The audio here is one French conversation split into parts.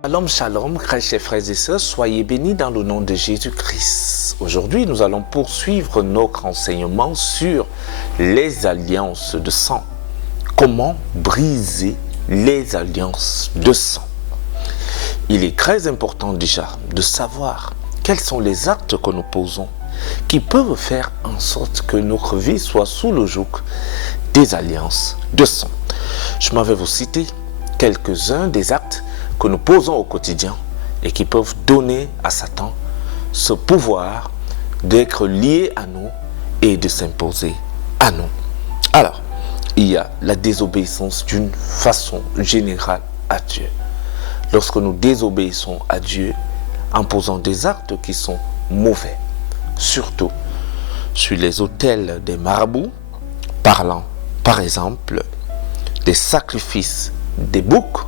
Shalom, shalom, très chers frères et sœurs, soyez bénis dans le nom de Jésus-Christ. Aujourd'hui, nous allons poursuivre notre enseignement sur les alliances de sang. Comment briser les alliances de sang? Il est très important déjà de savoir quels sont les actes que nous posons qui peuvent faire en sorte que notre vie soit sous le joug des alliances de sang. Je m'en vais vous citer quelques-uns des actes que nous posons au quotidien et qui peuvent donner à Satan ce pouvoir d'être lié à nous et de s'imposer à nous. Alors, il y a la désobéissance d'une façon générale à Dieu. Lorsque nous désobéissons à Dieu en posant des actes qui sont mauvais, surtout sur les autels des marabouts, parlant par exemple des sacrifices des boucs,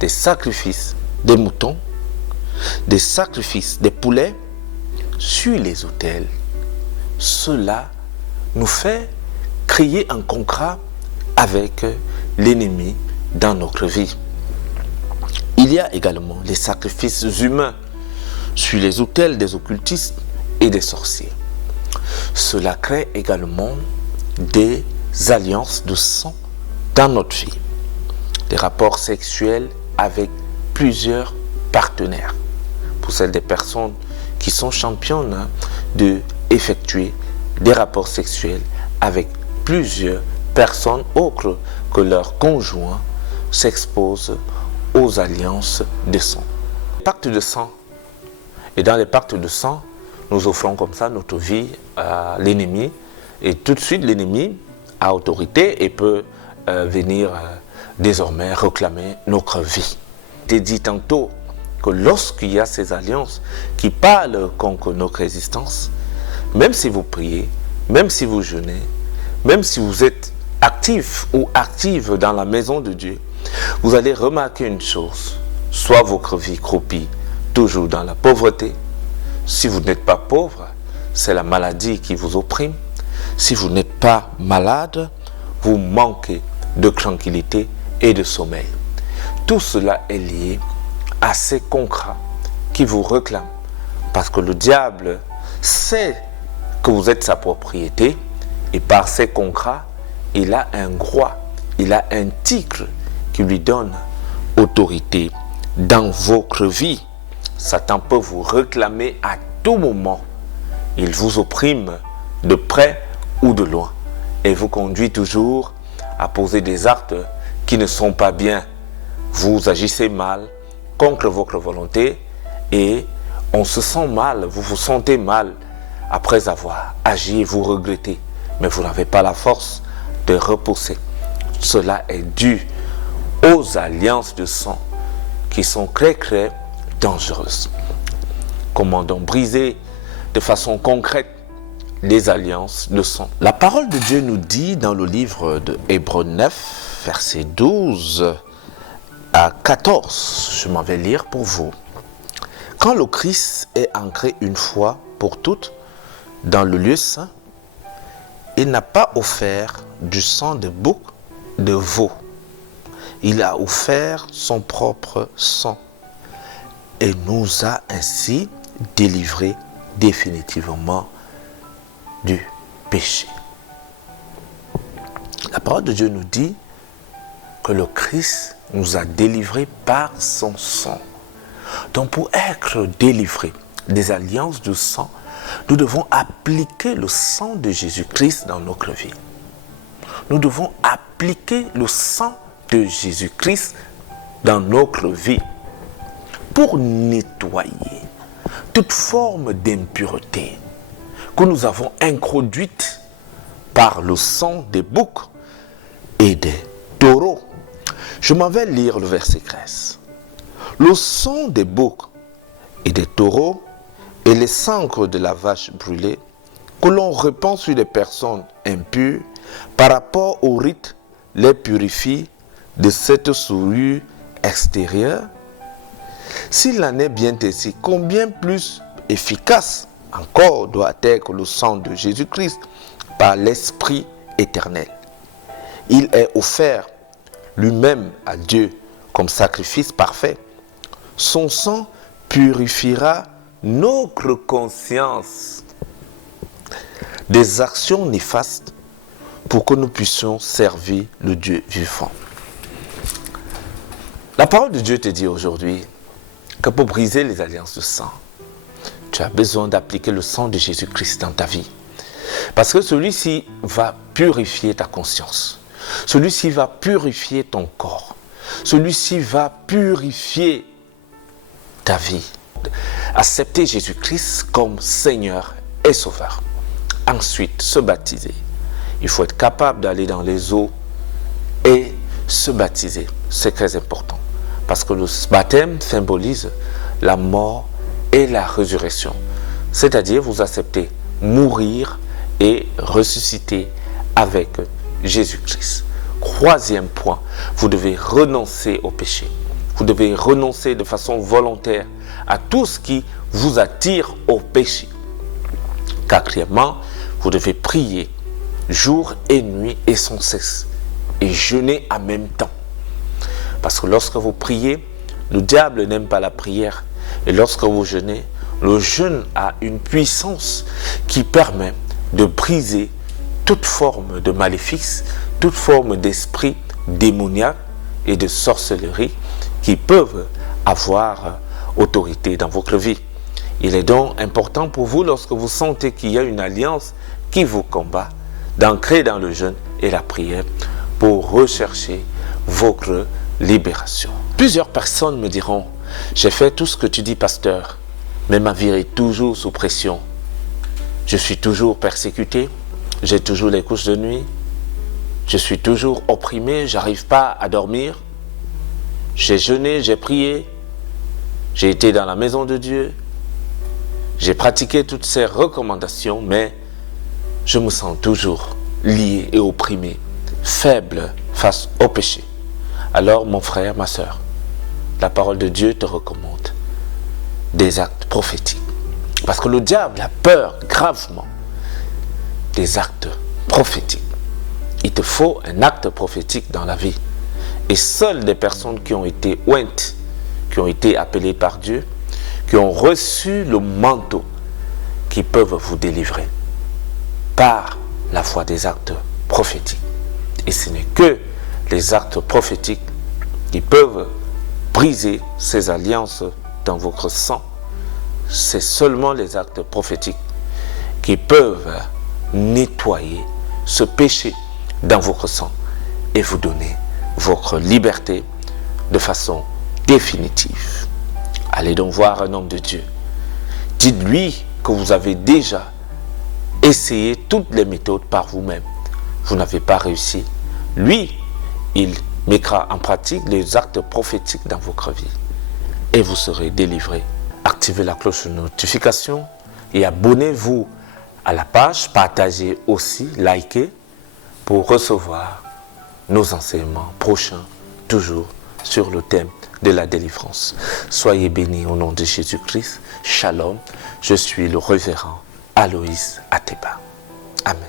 des sacrifices des moutons, des sacrifices des poulets sur les autels. Cela nous fait créer un contrat avec l'ennemi dans notre vie. Il y a également les sacrifices humains sur les autels des occultistes et des sorciers. Cela crée également des alliances de sang dans notre vie. Des rapports sexuels avec plusieurs partenaires. Pour celles des personnes qui sont championnes de effectuer des rapports sexuels avec plusieurs personnes autres que leur conjoint s'exposent aux alliances de sang. Pacte de sang. Et dans les pactes de sang, nous offrons comme ça notre vie à l'ennemi. Et tout de suite, l'ennemi a autorité et peut venir désormais réclamer notre vie. J'ai dit tantôt que lorsqu'il y a ces alliances qui parlent contre notre existence, même si vous priez, même si vous jeûnez, même si vous êtes actif ou active dans la maison de Dieu, vous allez remarquer une chose, soit votre vie croupit toujours dans la pauvreté. Si vous n'êtes pas pauvre, c'est la maladie qui vous opprime. Si vous n'êtes pas malade, vous manquez de tranquillité et de sommeil. Tout cela est lié à ces contrats qui vous réclament. Parce que le diable sait que vous êtes sa propriété et par ces contrats, il a un droit, il a un titre qui lui donne autorité dans votre vie. Satan peut vous réclamer à tout moment. Il vous opprime de près ou de loin et vous conduit toujours à poser des actes qui ne sont pas bien. Vous agissez mal contre votre volonté et on se sent mal, vous vous sentez mal après avoir agi et vous regrettez, mais vous n'avez pas la force de repousser. Cela est dû aux alliances de sang qui sont très très dangereuses. Comment donc briser de façon concrète les alliances de sang? La parole de Dieu nous dit dans le livre de Hébreux 9, verset 12 à 14, je m'en vais lire pour vous. Quand le Christ est entré une fois pour toutes dans le lieu saint, il n'a pas offert du sang de bouc, de veau. Il a offert son propre sang et nous a ainsi délivrés définitivement du péché. La parole de Dieu nous dit que le Christ nous a délivrés par son sang. Donc pour être délivrés des alliances de sang, nous devons appliquer le sang de Jésus-Christ dans notre vie. Nous devons appliquer le sang de Jésus-Christ dans notre vie pour nettoyer toute forme d'impureté que nous avons introduite par le sang des boucs et des taureaux. Je m'en vais lire le verset 13. Le sang des boucs et des taureaux et les sangres de la vache brûlée que l'on répand sur les personnes impures par rapport au rite les purifie de cette souillure extérieure. S'il en est bien ainsi, combien plus efficace encore doit être le sang de Jésus-Christ par l'Esprit éternel. Il est offert lui-même à Dieu comme sacrifice parfait Son sang purifiera notre conscience des actions néfastes pour que nous puissions servir le Dieu vivant. La parole de Dieu te dit aujourd'hui que pour briser les alliances de sang, tu as besoin d'appliquer le sang de Jésus-Christ dans ta vie. Parce que celui-ci va purifier ta conscience. Celui-ci va purifier ton corps. Celui-ci va purifier ta vie. Accepter Jésus-Christ comme Seigneur et Sauveur. Ensuite, se baptiser. Il faut être capable d'aller dans les eaux et se baptiser. C'est très important. Parce que le baptême symbolise la mort et la résurrection. C'est-à-dire, vous acceptez mourir et ressusciter avec Jésus-Christ. Troisième point, vous devez renoncer au péché. Vous devez renoncer de façon volontaire à tout ce qui vous attire au péché. Quatrièmement, vous devez prier jour et nuit et sans cesse et jeûner en même temps. Parce que lorsque vous priez, le diable n'aime pas la prière. Et lorsque vous jeûnez, le jeûne a une puissance qui permet de briser toute forme de maléfice, toute forme d'esprit démoniaque et de sorcellerie qui peuvent avoir autorité dans votre vie. Il est donc important pour vous, lorsque vous sentez qu'il y a une alliance qui vous combat, d'ancrer dans le jeûne et la prière pour rechercher votre libération. Plusieurs personnes me diront, j'ai fait tout ce que tu dis, pasteur, mais ma vie est toujours sous pression. Je suis toujours persécuté, j'ai toujours les couches de nuit, je suis toujours opprimé, j'arrive pas à dormir. J'ai jeûné, j'ai prié, j'ai été dans la maison de Dieu, j'ai pratiqué toutes ces recommandations, mais je me sens toujours lié et opprimé, faible face au péché. Alors, mon frère, ma sœur, la parole de Dieu te recommande des actes prophétiques. Parce que le diable a peur gravement des actes prophétiques. Il te faut un acte prophétique dans la vie. Et seules des personnes qui ont été ointes, qui ont été appelées par Dieu, qui ont reçu le manteau, qui peuvent vous délivrer par la foi des actes prophétiques. Et ce n'est que les actes prophétiques qui peuvent briser ces alliances dans votre sang. C'est seulement les actes prophétiques qui peuvent nettoyer ce péché dans votre sang et vous donner votre liberté de façon définitive. Allez donc voir un homme de Dieu. Dites-lui que vous avez déjà essayé toutes les méthodes par vous-même. Vous n'avez pas réussi. Lui, il mettra en pratique les actes prophétiques dans votre vie et vous serez délivré. Activez la cloche de notification et abonnez-vous à la page. Partagez aussi, likez pour recevoir nos enseignements prochains, toujours sur le thème de la délivrance. Soyez bénis au nom de Jésus-Christ. Shalom. Je suis le révérend Aloïs Ateba. Amen.